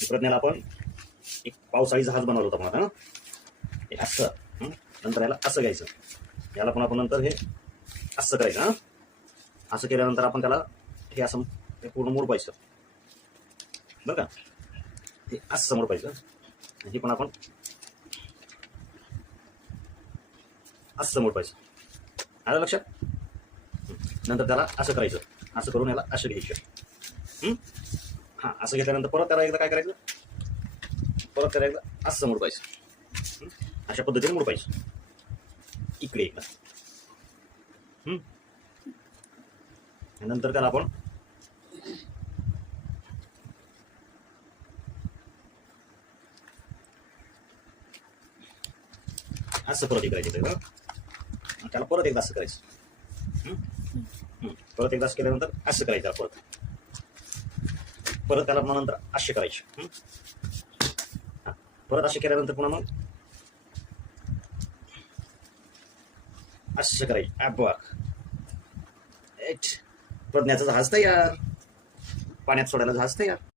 प्रज्ञाला आपण एक पावसाळी जहाज बनवलं होतं आपण आता ना, हे असं. नंतर याला असं घ्यायचं, याला पण आपण नंतर हे असं करायचं. हां, असं केल्यानंतर आपण त्याला हे असं हे पूर्ण मोडपायचं बरं का, हे असं मोडपायचं. हे पण आपण असं मोडपायचं. आलं लक्षात? नंतर त्याला असं करायचं, असं करून याला असं घ्यायचं. हां, असं घेतल्यानंतर परत त्याला एकदा काय करायचं, परत त्याला एकदा असं मोडपायचं. अशा पद्धतीने मोडपायचं इकडे एकदा. नंतर त्याला आपण असं परत करायचं, त्याला परत एकदा असं करायचं. परत एकदा असं केल्यानंतर असं करायचं परत, परत त्याला पुन्हा नंतर असे करायचे. परत असे केल्यानंतर पुन्हा मग असं करायचे. बघ, प्रज्ञाचं जहाज तयार, पाण्यात सोडायला जहाज तयार.